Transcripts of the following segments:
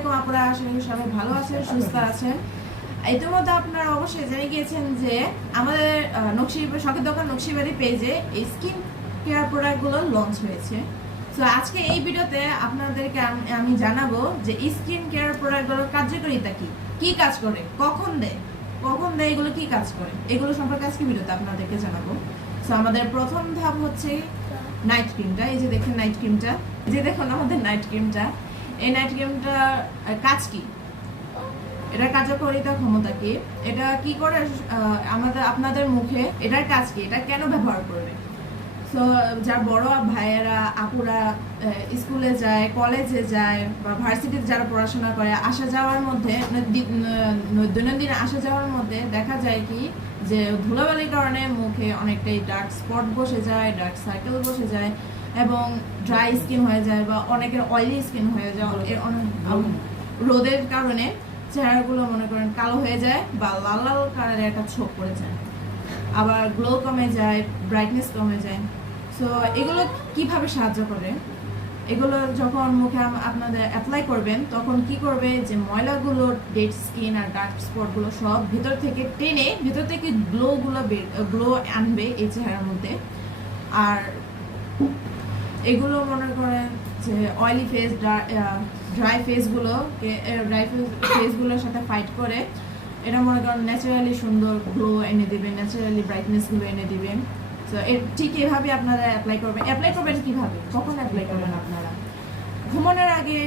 আলাইকুম আপুরা, আশা করি সবাই ভালো আছেন, সুস্থ আছেন। ইতিমধ্যে আপনারা অবশ্যই জেনে গিয়েছেন যে আমাদের শখের দোকান নকশিবাড়ি পেজে এই স্কিন কেয়ার প্রোডাক্টগুলো লঞ্চ হয়েছে। তো আজকে এই ভিডিওতে আপনাদেরকে আমি জানাবো যে স্কিন কেয়ার প্রোডাক্টগুলোর কার্যকারিতা কি কাজ করে, কখন দেয় এগুলো কি কাজ করে, এগুলো সম্পর্কে আজকে ভিডিওতে আপনাদেরকে জানাবো। তো আমাদের প্রথম ধাপ হচ্ছে নাইট ক্রিমটা। এই যে দেখেন নাইট ক্রিমটা, দেখুন আমাদের নাইট ক্রিমটা। এই নাইট ক্রিমটা কাজ কি, এটা কার্যকারিতা ক্ষমতা কি, এটা কি করে আপনাদের মুখে, এটার কাজ কি, এটা কেন ব্যবহার করবে। তো যারা বড় ভাইয়েরা আপুরা স্কুলে যায়, কলেজে যায় বা ভার্সিটিতে যারা পড়াশোনা করে, আসা যাওয়ার মধ্যে দৈনন্দিন আসা যাওয়ার মধ্যে দেখা যায় কি যে ধুলাবালির কারণে মুখে অনেকটাই ডার্ক স্পট বসে যায়, ডার্ক সার্কেল বসে যায় এবং ড্রাই স্কিন হয়ে যায় বা অনেকের অয়েলি স্কিন হয়ে যায়। রোদের কারণে চেহারাগুলো মনে করেন কালো হয়ে যায় বা লাল লাল কালারের একটা ছোপ পড়ে যায়, আবার গ্লো কমে যায়, ব্রাইটনেস কমে যায়। সো এগুলো কিভাবে সাহায্য করে, এগুলো যখন মুখে আপনাদের অ্যাপ্লাই করবেন তখন কি করবে যে ময়লাগুলো, ডেড স্কিন আর ডার্ক স্পটগুলো সব ভিতর থেকে টেনে ভিতর থেকে গ্লো আনবে এই চেহারার মধ্যে। আর এগুলো মনে করেন যে অয়েলি ফেস, ড্রাই ফেসগুলোর সাথে ফাইট করে এটা মনে করেন ন্যাচারালি সুন্দর গ্লো এনে দিবে, ন্যাচারালি ব্রাইটনেসগুলো এনে দিবে। তো ঠিক এভাবে আপনারা অ্যাপ্লাই করবেন কিভাবে, কখন অ্যাপ্লাই করবেন আপনারা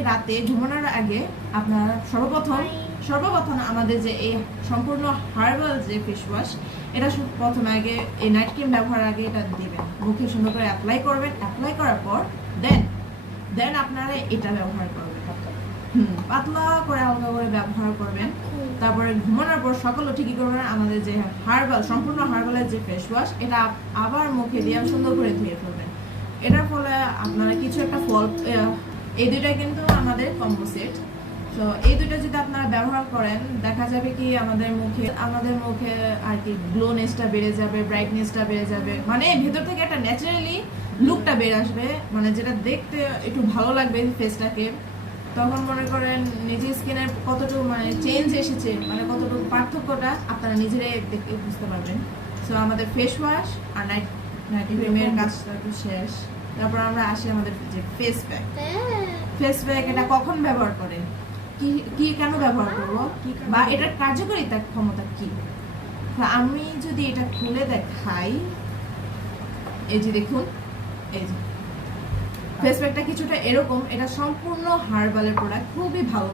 রাতে ঘুমানোর আগে আপনারা সর্বপ্রথম আমাদের যে এই সম্পূর্ণ হার্বাল যে ফেস ওয়াশ, এটা প্রথমে আগে এই নাইট ক্রিম ব্যবহারের আগে এটা দিবেন, মুখে সুন্দর করে অ্যাপ্লাই করবেন। অ্যাপ্লাই করার পর দেন আপনারা এটা ব্যবহার করবেন, পাতলা করে হালকা করে ব্যবহার করবেন। তারপরে ঘুমানোর পর সকালে ঠিকই করবেন আমাদের যে সম্পূর্ণ হার্বালের যে ফেস ওয়াশ, এটা আবার মুখে দিয়ে সুন্দর করে ধুয়ে ফেলবেন। এটার ফলে আপনারা কিছু একটা ফল, এই দুইটা কিন্তু আমাদের কম্বো সেট। তো এই দুইটা যদি আপনারা ব্যবহার করেন দেখা যাবে কি আমাদের মুখে আর কি গ্লোনেসটা বেড়ে যাবে, ব্রাইটনেসটা বেড়ে যাবে, মানে ভেতর থেকে একটা ন্যাচারালি লুকটা বের আসবে, মানে যেটা দেখতে একটু ভালো লাগবে ফেসটাকে। তখন মনে করেন নিজের স্কিনের কতটুকু মানে চেঞ্জ এসেছে, মানে কতটুকু পার্থক্যটা আপনারা নিজেরাই দেখতে বুঝতে পারবেন। সো আমাদের ফেস ওয়াশ আর নাইট ক্রিমের কাজটা একটু শেষ। তারপর আমরা আসি আমাদের যে ফেস প্যাক। এটা কখন ব্যবহার করেন, কি কেন ব্যবহার করবো, বা এটার কার্যকারিতা ক্ষমতা কি। আমি যদি এটা খুলে দেখাই, এই যে দেখুন, এই যে ফেস প্যাকটা কিছুটা এরকম, এটা সম্পূর্ণ হার্বালের প্রোডাক্ট, খুবই ভালো।